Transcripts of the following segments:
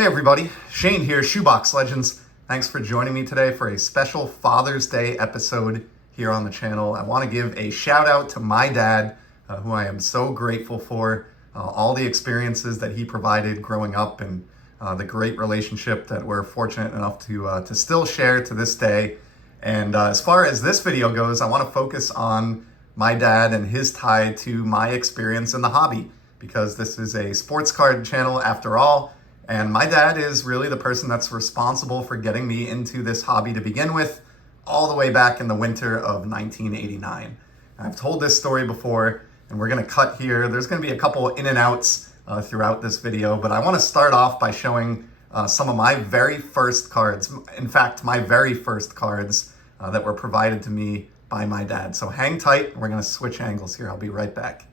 Hey everybody, Shane here, Shoebox Legends. Thanks for joining me today for a special Father's Day episode here on the channel. I want to give a shout out to my dad, who I am so grateful for, all the experiences that he provided growing up and the great relationship that we're fortunate enough to still share to this day. And as far as this video goes, I want to focus on my dad and his tie to my experience in the hobby, because this is a sports card channel after all. And my dad is really the person that's responsible for getting me into this hobby to begin with, all the way back in the winter of 1989. I've told this story before, and we're gonna cut here. There's gonna be a couple in and outs throughout this video, but I wanna start off by showing some of my very first cards. In fact, my very first cards that were provided to me by my dad. So hang tight, we're gonna switch angles here. I'll be right back.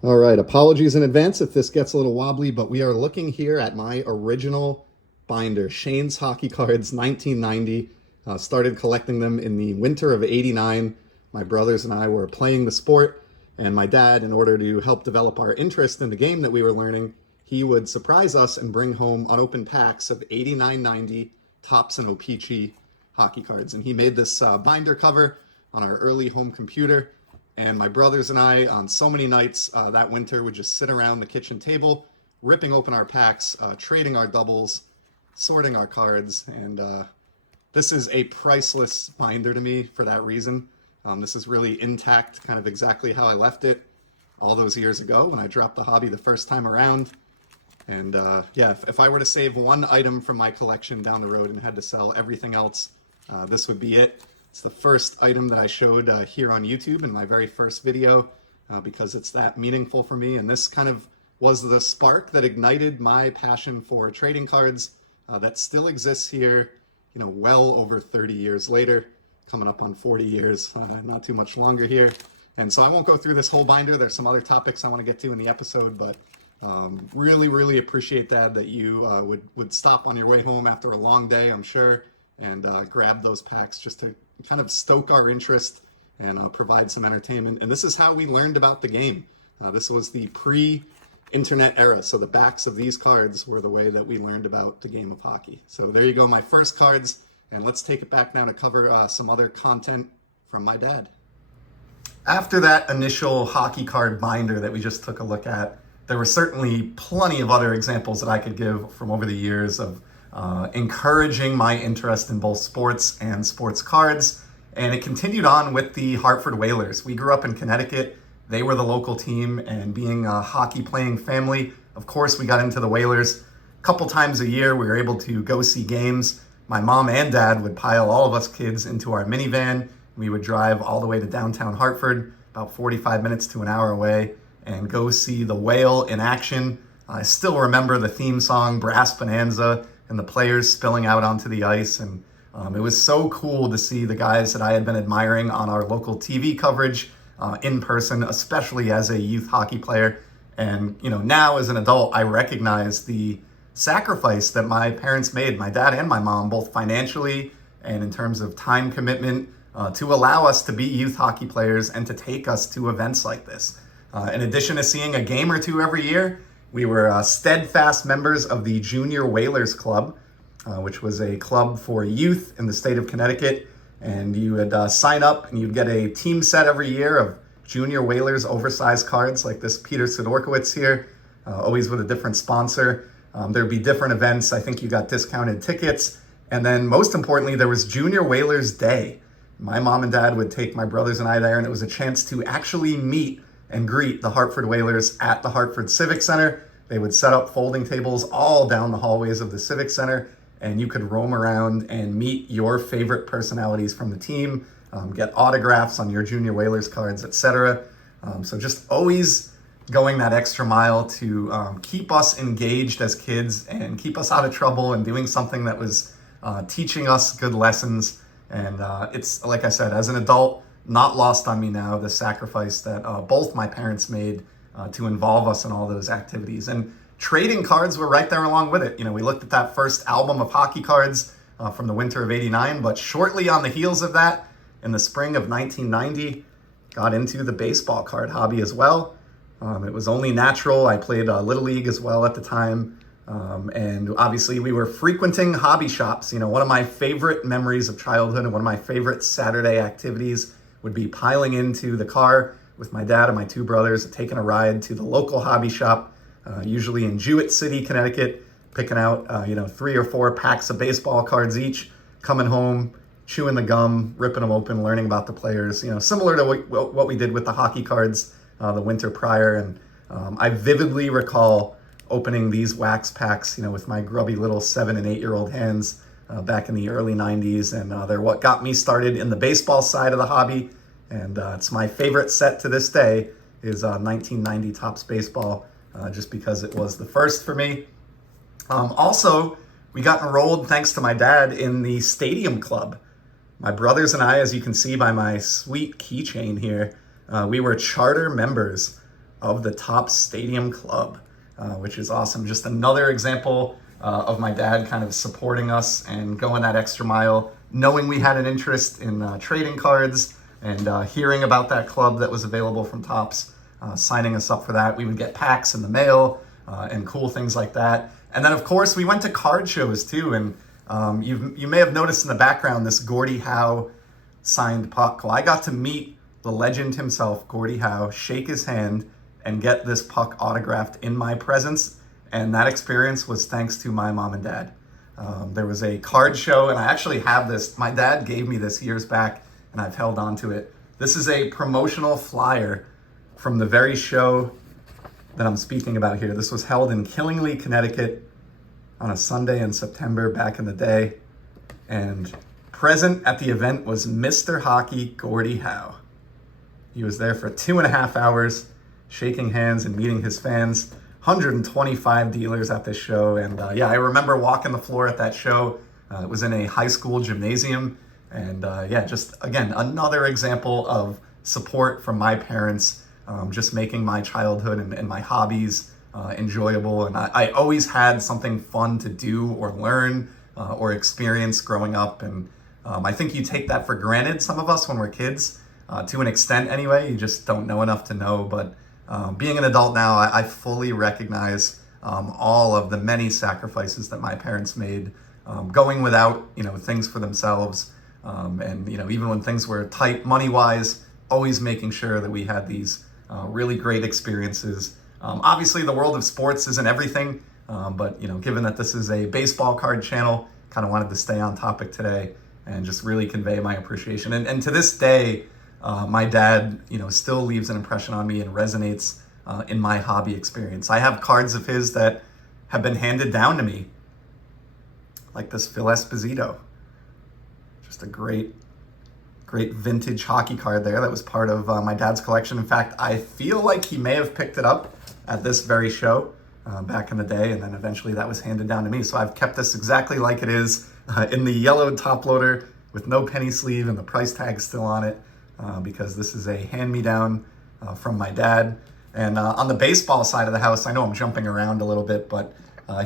All right, apologies in advance if this gets a little wobbly, but we are looking here at my original binder, Shane's Hockey Cards 1990. Started collecting them in the winter of '89. My brothers and I were playing the sport, and my dad, in order to help develop our interest in the game that we were learning, he would surprise us and bring home unopened packs of '89-90 Topps and O-Pee-Chee hockey cards. And he made this binder cover on our early home computer. And my brothers and I, on so many nights that winter, would just sit around the kitchen table, ripping open our packs, trading our doubles, sorting our cards. And this is a priceless binder to me for that reason. This is really intact, kind of exactly how I left it all those years ago when I dropped the hobby the first time around. And yeah, if I were to save one item from my collection down the road and had to sell everything else, this would be it. It's the first item that I showed here on YouTube in my very first video because it's that meaningful for me. And this kind of was the spark that ignited my passion for trading cards that still exists here, you know, well over 30 years later, coming up on 40 years, not too much longer here. And so I won't go through this whole binder. There's some other topics I want to get to in the episode, but really appreciate that you would stop on your way home after a long day, I'm sure, and grab those packs just to kind of stoke our interest and provide some entertainment. And this is how we learned about the game. This was the pre-internet era, so the backs of these cards were the way that we learned about the game of hockey. So there you go, my first cards, and let's take it back now to cover some other content from my dad. After that initial hockey card binder that we just took a look at, there were certainly plenty of other examples that I could give from over the years of encouraging my interest in both sports and sports cards. And it continued on with the Hartford Whalers. We grew up in Connecticut. They were the local team, and being a hockey playing family, of course, we got into the Whalers. A couple times a year, we were able to go see games. My mom and dad would pile all of us kids into our minivan. We would drive all the way to downtown Hartford, about 45 minutes to an hour away, and go see the Whale in action. I still remember the theme song, Brass Bonanza, and the players spilling out onto the ice. And it was so cool to see the guys that I had been admiring on our local TV coverage in person, especially as a youth hockey player. And, you know, now as an adult, I recognize the sacrifice that my parents made, my dad and my mom, both financially and in terms of time commitment, to allow us to be youth hockey players and to take us to events like this. In addition to seeing a game or two every year, we were steadfast members of the Junior Whalers Club, which was a club for youth in the state of Connecticut. And you would sign up and you'd get a team set every year of Junior Whalers oversized cards like this Peter Sidorkiewicz here, always with a different sponsor. There'd be different events. I think you got discounted tickets. And then most importantly, there was Junior Whalers Day. My mom and dad would take my brothers and I there, and it was a chance to actually meet and greet the Hartford Whalers at the Hartford Civic Center. They would set up folding tables all down the hallways of the Civic Center, and you could roam around and meet your favorite personalities from the team, get autographs on your Junior Whalers cards, etc. So just always going that extra mile to keep us engaged as kids and keep us out of trouble and doing something that was teaching us good lessons. And it's, like I said, as an adult, not lost on me now, the sacrifice that both my parents made to involve us in all those activities. And trading cards were right there along with it. You know, we looked at that first album of hockey cards from the winter of '89, but shortly on the heels of that, in the spring of 1990, got into the baseball card hobby as well. It was only natural. I played Little League as well at the time. And obviously we were frequenting hobby shops. You know, one of my favorite memories of childhood and one of my favorite Saturday activities would be piling into the car with my dad and my two brothers, taking a ride to the local hobby shop, usually in Jewett City, Connecticut, picking out, 3 or 4 packs of baseball cards each, coming home, chewing the gum, ripping them open, learning about the players, similar to what we did with the hockey cards the winter prior. And I vividly recall opening these wax packs, with my grubby little 7 and 8 year old hands back in the early 90s. And they're what got me started in the baseball side of the hobby. And it's my favorite set to this day is 1990 Topps Baseball, just because it was the first for me. Also, we got enrolled, thanks to my dad, in the Stadium Club. My brothers and I, as you can see by my sweet keychain here, we were charter members of the Topps Stadium Club, which is awesome. Just another example of my dad kind of supporting us and going that extra mile, knowing we had an interest in trading cards and hearing about that club that was available from Topps, signing us up for that. We would get packs in the mail and cool things like that. And then, of course, we went to card shows too. And you may have noticed in the background this Gordie Howe signed puck. Well, I got to meet the legend himself, Gordie Howe, shake his hand, and get this puck autographed in my presence. And that experience was thanks to my mom and dad. There was a card show, and I actually have this. My dad gave me this years back, and I've held on to it. This is a promotional flyer from the very show that I'm speaking about here. This was held in Killingly, Connecticut on a Sunday in September back in the day. And present at the event was Mr. Hockey Gordie Howe. He was there for 2.5 hours, shaking hands and meeting his fans. 125 dealers at this show. And I remember walking the floor at that show. It was in a high school gymnasium. And just again, another example of support from my parents, just making my childhood and my hobbies enjoyable. And I always had something fun to do or learn or experience growing up. And I think you take that for granted, some of us, when we're kids, to an extent anyway. You just don't know enough to know. But being an adult now, I fully recognize all of the many sacrifices that my parents made, going without, things for themselves. And even when things were tight money-wise, always making sure that we had these really great experiences. Obviously, the world of sports isn't everything, but given that this is a baseball card channel, kind of wanted to stay on topic today and just really convey my appreciation. And to this day, my dad, still leaves an impression on me and resonates in my hobby experience. I have cards of his that have been handed down to me, like this Phil Esposito. Just a great vintage hockey card there that was part of my dad's collection. In fact, I feel like he may have picked it up at this very show back in the day, and then eventually that was handed down to me. So I've kept this exactly like it is in the yellow top loader with no penny sleeve and the price tag still on it, because this is a hand-me-down from my dad. And on the baseball side of the house, I know I'm jumping around a little bit, but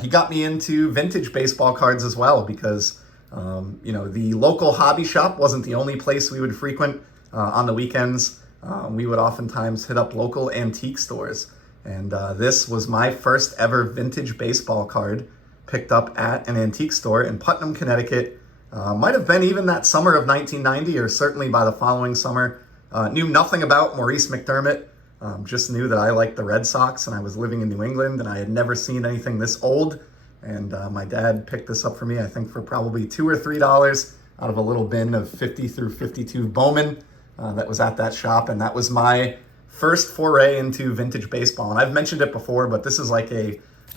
he got me into vintage baseball cards as well, because the local hobby shop wasn't the only place we would frequent on the weekends. We would oftentimes hit up local antique stores. And this was my first ever vintage baseball card, picked up at an antique store in Putnam, Connecticut. Might have been even that summer of 1990, or certainly by the following summer. Knew nothing about Maurice McDermott. Just knew that I liked the Red Sox, and I was living in New England, and I had never seen anything this old. And my dad picked this up for me, I think for probably $2 or $3 out of a little bin of 50 through 52 Bowman that was at that shop. And that was my first foray into vintage baseball. And I've mentioned it before, but this is like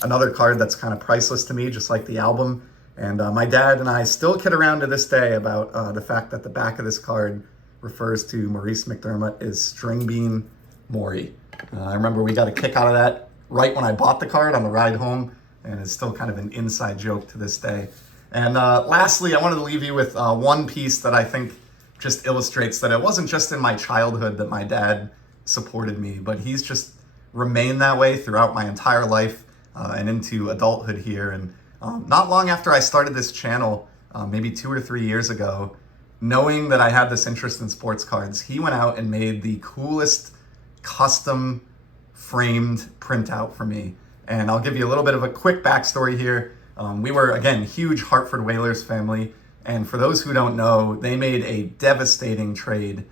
another card that's kind of priceless to me, just like the album. And my dad and I still kid around to this day about the fact that the back of this card refers to Maurice McDermott as String Bean Maury. I remember we got a kick out of that right when I bought the card on the ride home. And it's still kind of an inside joke to this day. And lastly, I wanted to leave you with one piece that I think just illustrates that it wasn't just in my childhood that my dad supported me, but he's just remained that way throughout my entire life and into adulthood here. And not long after I started this channel, maybe 2 or 3 years ago, knowing that I had this interest in sports cards, he went out and made the coolest custom framed printout for me. And I'll give you a little bit of a quick backstory here. We were, again, huge Hartford Whalers family. And for those who don't know, they made a devastating trade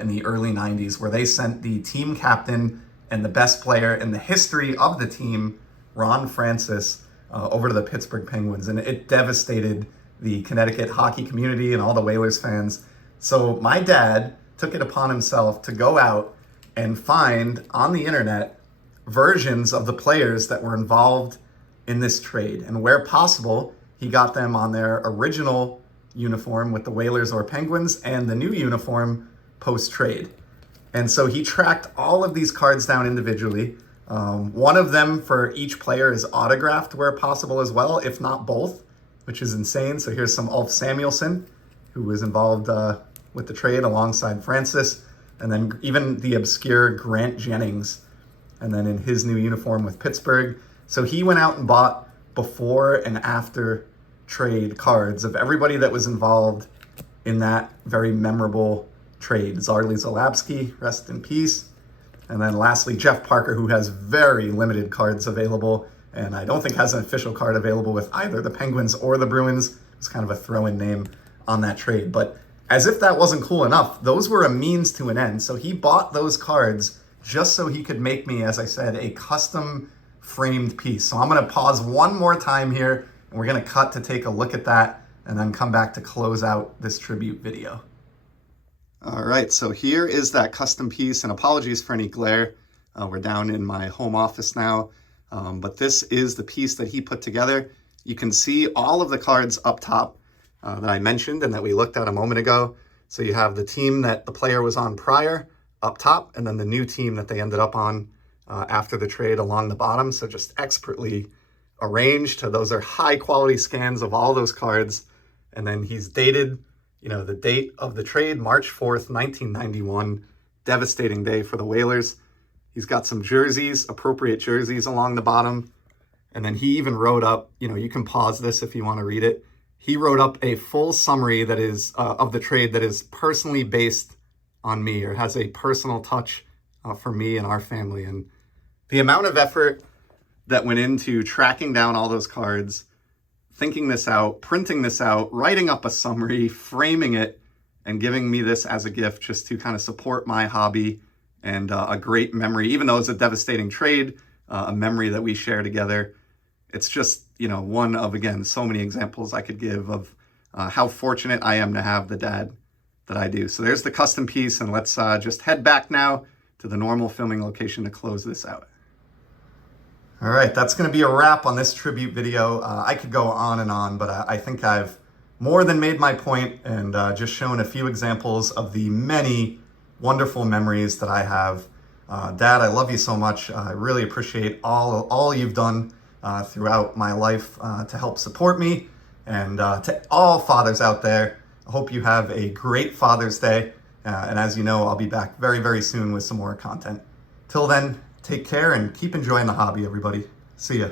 in the early 90s where they sent the team captain and the best player in the history of the team, Ron Francis, over to the Pittsburgh Penguins. And it devastated the Connecticut hockey community and all the Whalers fans. So my dad took it upon himself to go out and find on the internet versions of the players that were involved in this trade. And where possible, he got them on their original uniform with the Whalers or Penguins and the new uniform post-trade. And so he tracked all of these cards down individually. One of them for each player is autographed where possible as well, if not both, which is insane. So here's some Ulf Samuelsson, who was involved with the trade alongside Francis, and then even the obscure Grant Jennings, and then in his new uniform with Pittsburgh. So he went out and bought before and after trade cards of everybody that was involved in that very memorable trade. Zarli Zalapsky, rest in peace. And then lastly, Jeff Parker, who has very limited cards available, and I don't think has an official card available with either the Penguins or the Bruins. It's kind of a throw-in name on that trade. But as if that wasn't cool enough, those were a means to an end. So he bought those cards just so he could make me, as I said, a custom framed piece. So I'm gonna pause one more time here, and we're gonna cut to take a look at that, and then come back to close out this tribute video. All right, so here is that custom piece, and apologies for any glare. We're down in my home office now, but this is the piece that he put together. You can see all of the cards up top that I mentioned and that we looked at a moment ago. So you have the team that the player was on prior up top, and then the new team that they ended up on after the trade along the bottom. So just expertly arranged. Those are high quality scans of all those cards. And then he's dated, the date of the trade, March 4th, 1991, devastating day for the Whalers. He's got some jerseys, appropriate jerseys along the bottom. And then he even wrote up, you can pause this if you want to read it. He wrote up a full summary that is of the trade that is personally based on me, or has a personal touch for me and our family. And the amount of effort that went into tracking down all those cards, thinking this out, printing this out, writing up a summary, framing it, and giving me this as a gift just to kind of support my hobby, and a great memory, even though it's a devastating trade, a memory that we share together. It's just, one of, again, so many examples I could give of how fortunate I am to have the dad that I do. So there's the custom piece, and let's just head back now to the normal filming location to close this out. All right, that's going to be a wrap on this tribute video. I could go on and on, but I think I've more than made my point and just shown a few examples of the many wonderful memories that I have. Dad, I love you so much. I really appreciate all you've done throughout my life to help support me. And to all fathers out there, I hope you have a great Father's Day. And as you know, I'll be back very, very soon with some more content. Till then, take care and keep enjoying the hobby, everybody. See ya.